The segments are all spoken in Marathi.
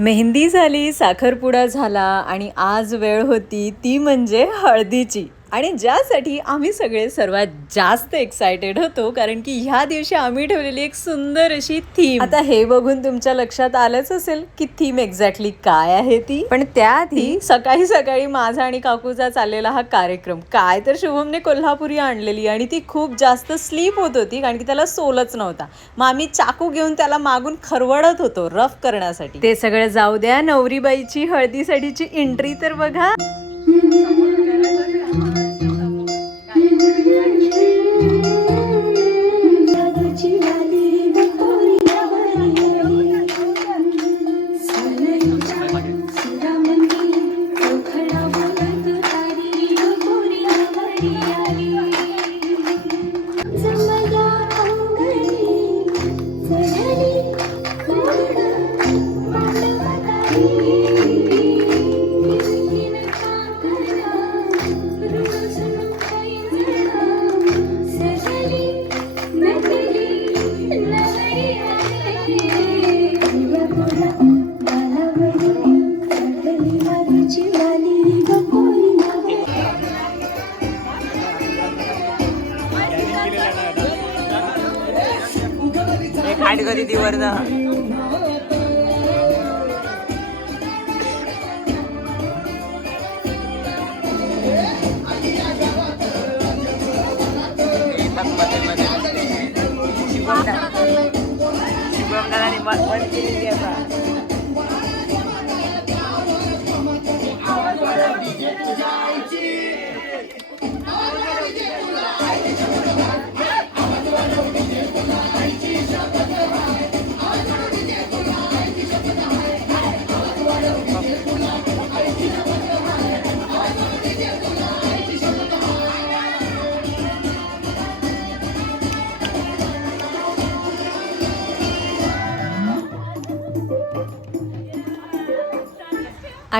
मेहंदी झाली साखरपुडा झाला आणि आज वेळ होती ती म्हणजे हळदीची. आणि ज्यासाठी आम्ही सगळे सर्वात जास्त एक्सायटेड होतो कारण की ह्या दिवशी आम्ही ठेवलेली एक सुंदर अशी थीम आता हे बघून तुमच्या लक्षात आलंच असेल की थीम एक्झॅक्टली काय आहे ती. पण त्याआधी सकाळी सकाळी माझा आणि काकूचा चाललेला हा कार्यक्रम. काय तर शुभमने कोल्हापुरी आणलेली आणि ती खूप जास्त स्लीप होत होती कारण की त्याला सोलच नव्हता. मग आम्ही चाकू घेऊन त्याला मागून खरवडत होतो रफ करण्यासाठी. ते सगळं जाऊ द्या नवरीबाईची हळदीसाठीची एंट्री तर बघा.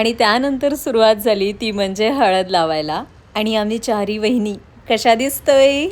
आणि त्यानंतर सुरुवात झाली ती म्हणजे हळद लावायला. आणि आम्ही चारी वहिनी कशा दिसतोय?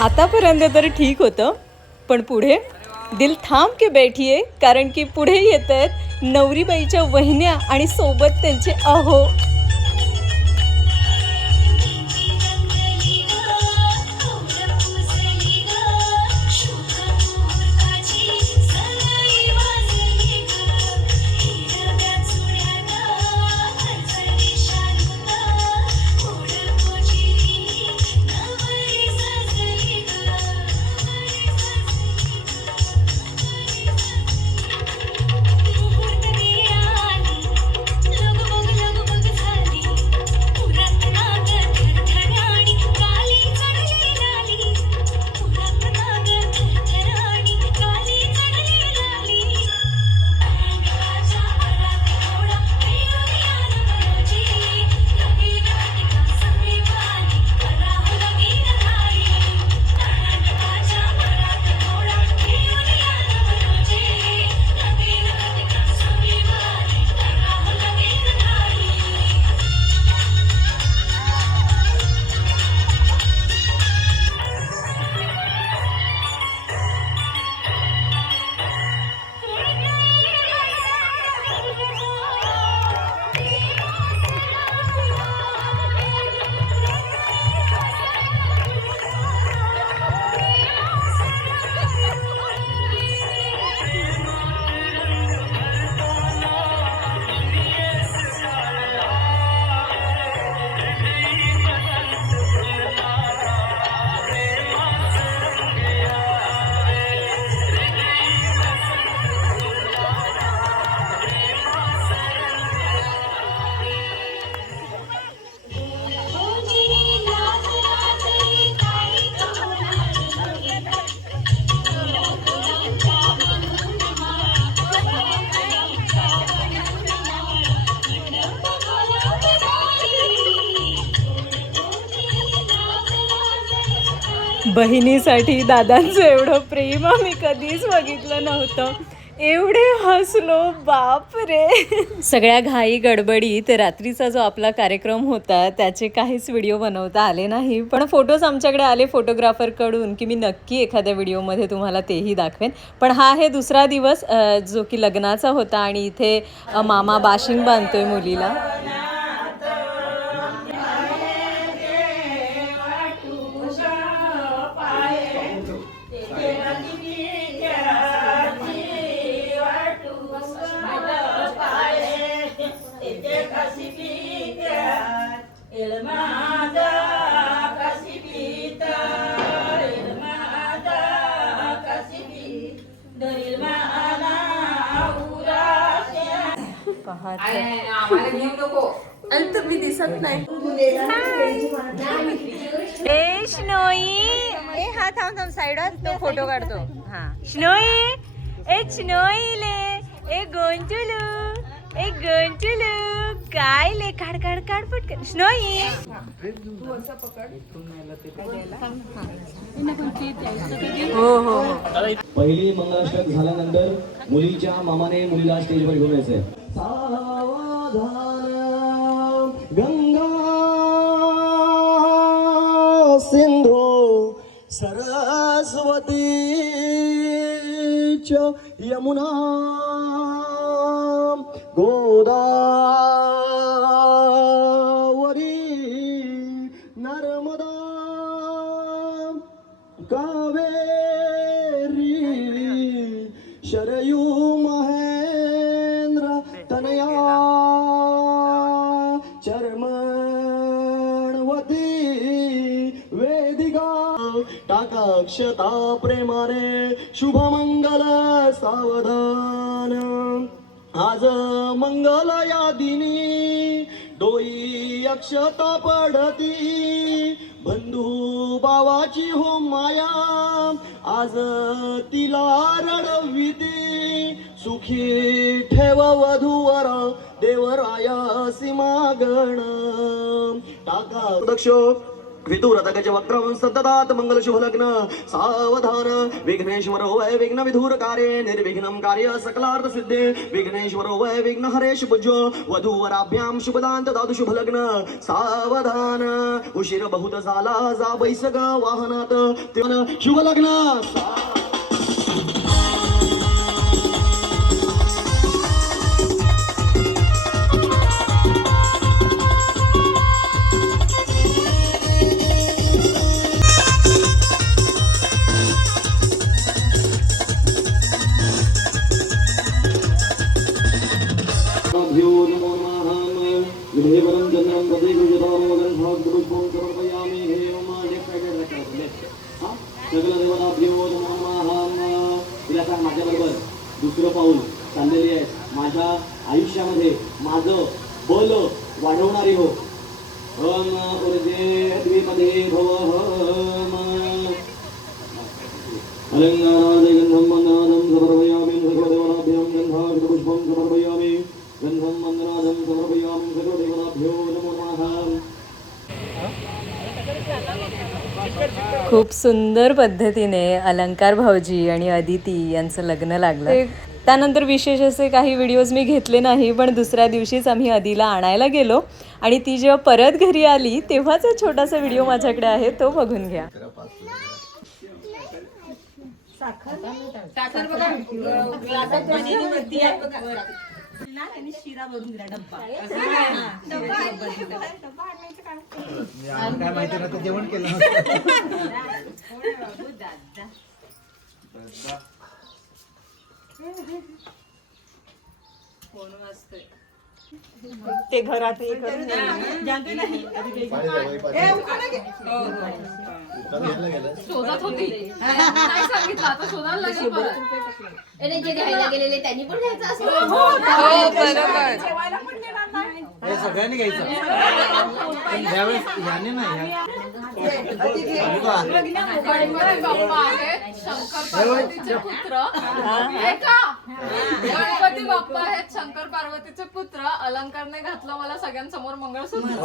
आतापर्यंत तर ठीक होतं पण पुढे दिल थांब के बैठीये कारण की पुढे येत आहेत नवरीबाईच्या वहिन्या आणि सोबत त्यांचे अहो. बहिणीसाठी दादांचं एवढं प्रेम आम्ही कधीच बघितलं नव्हतं. एवढे हसलो बाप रे सगळ्या घाई गडबडीत रात्रीचा जो आपला कार्यक्रम होता त्याचे काहीच व्हिडिओ बनवता आले नाही. पण फोटोज आमच्याकडे आले फोटोग्राफरकडून की मी नक्की एखाद्या व्हिडिओमध्ये तुम्हाला तेही दाखवेन. पण हा आहे दुसरा दिवस जो की लग्नाचा होता आणि इथे मामा बाशिंग बांधतोय मुलीला. ए श्नोई. ए हा थांब थांब साईडवर तो फोटो काढतो. हा. श्नोई. ए श्नोईले ए गोंचुलू. ए गोंचुलू. काय ले? काढ काढ काढ पटकन. श्नोई. हो हो हो. पहिली मंगलाष्टक झाल्यानंतर मुलीच्या मामाने मुलीला स्टेजवर घेऊन यायचंय. സാവധാന ഗംഗാ സിന്ധു സരസ്വതി യമുന ഗോദാ दक्षता प्रेमाने शुभमंगल सावधान. आज मंगल या दिनी डोई अक्षता पडती बंधू बावाची हो माया आज तिला रडविते. सुखी ठेव वधूवर देवराया सीमागण टाका दक्ष विदुरतगज वक्रम सततात मंगल शुभ लग्न सावधान। विघ्नेश्वर वय विघ्न विधुर कार्ये निर्विघ्नं कार्य सकलार्थ सिद्धे। विघ्नेश्वर वय विघ्न हरेश पूज्य। वधूवराभ्यां शुभदांत दादु शुभ लग्न। सावधान। उशीर बहुत झाला जा बैसग वाहनात। शुभलग्न सगळं नमः तिला सांग माझ्याबरोबर दुसरं पाऊल चाललेली आहे माझ्या आयुष्यामध्ये माझं बल वाढवणारी हो हम ऊर्जे द्विपदे भव हम अलङ्कारादिगन्धं वन्दनादं समर्पयामि सर्वदेवताभ्यां गन्धाकृतपुष्पं समर्पयामि गन्धं वन्दनादं समर्पयामि सर्वदेवताभ्यो नमो नमः. खूप सुंदर पद्धतीने अलंकार भाऊजी आणि अदिती यांचं लग्न लागलं. त्यानंतर विशेष असे काही व्हिडिओज मी घेतले नाही पण दुसऱ्या दिवशीच आम्ही अदिला आणायला गेलो. आणि ती जेव्हा परत घरी आली तेव्हाचा छोटासा व्हिडिओ माझ्याकडे आहे तो बघून घ्या. आणला आणि शिरा भरून डब्बा. काय माहिती नव्हतं जेवण केलं फोन वाजतोय. ते घरात हे करून शोधत होती. नाही सांगितलं. आता शोधायला लागेल परत. आणि जे घ्यायला गेलेले त्यांनी पण घ्यायचं असं. हे सगळ्यांनी घ्यायचं. पण ह्यावेळेस ह्याने नाही ह्या- गणपती बाप्पा आहेत शंकर पार्वतीचे पुत्र अलंकारने घातलं मला सगळ्यांसमोर मंगळसूत्र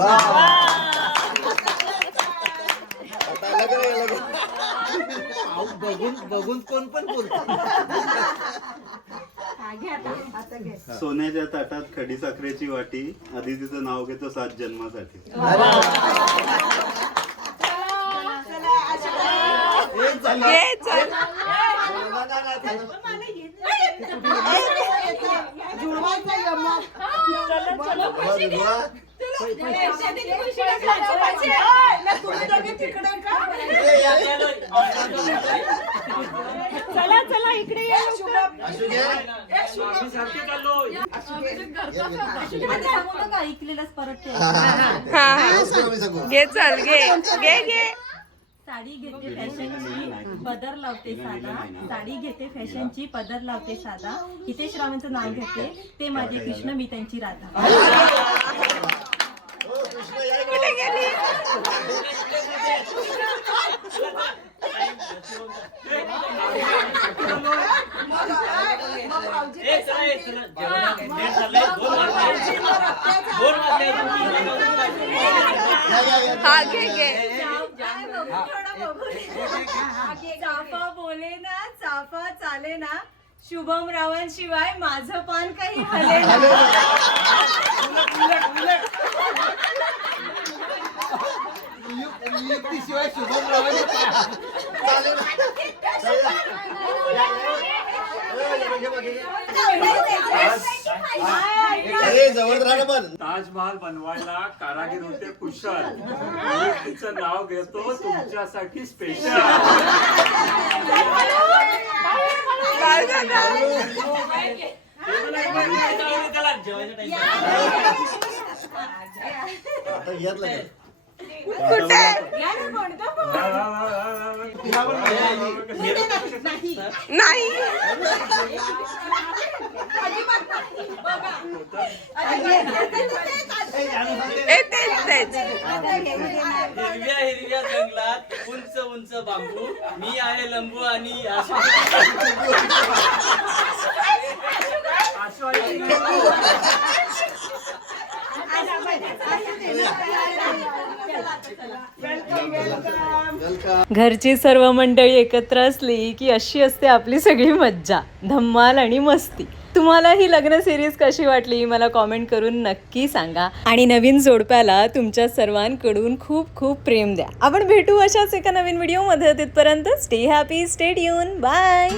बघून बघून कोण पण बोलतो सोन्याच्या ताटात खडी साखरेची वाटी. आधी तिचं नाव घेतो सात जन्मासाठी. जुळवायचा यमक. ओय, ना तुम्ही दोघे तिकडे का? चला चला इकडे. ए, शुभम. घे चल घे. घे घे. साडी घेते फॅशनची पदर लावते साधा. साडी घेते फॅशनची पदर लावते साधा. हितेश रावांचं नाव घेते. ते माझे कृष्ण मी त्यांची राधा. हा घे घे. चाफा बोले ना चाफा चाले ना. शुभम रावांशिवाय माझं पान काही हले ना. शिवाय शुभम रावाने अरे जवळ राहणं पण. ताजमहाल बनवायला कारागीर होते कुशल. मी तिचं नाव घेतो तुमच्यासाठी स्पेशल आता यातलं काय? नाही. हिरव्या हिरव्या जंगलात उंच उंच बांबू मी आहे लंबू आणि घरची सर्व मंडळी एकत्र असली की अशी असते आपली सगळी मज्जा. धम्माल आणि मस्ती. तुम्हाला ही लग्न सिरीज कशी वाटली मला कॉमेंट करून नक्की सांगा. आणि नवीन जोडप्याला तुमच्या सर्वांकडून खूप खूप प्रेम द्या. आपण भेटू अशाच एका नवीन व्हिडिओमध्ये तिथपर्यंत stay happy stay tune bye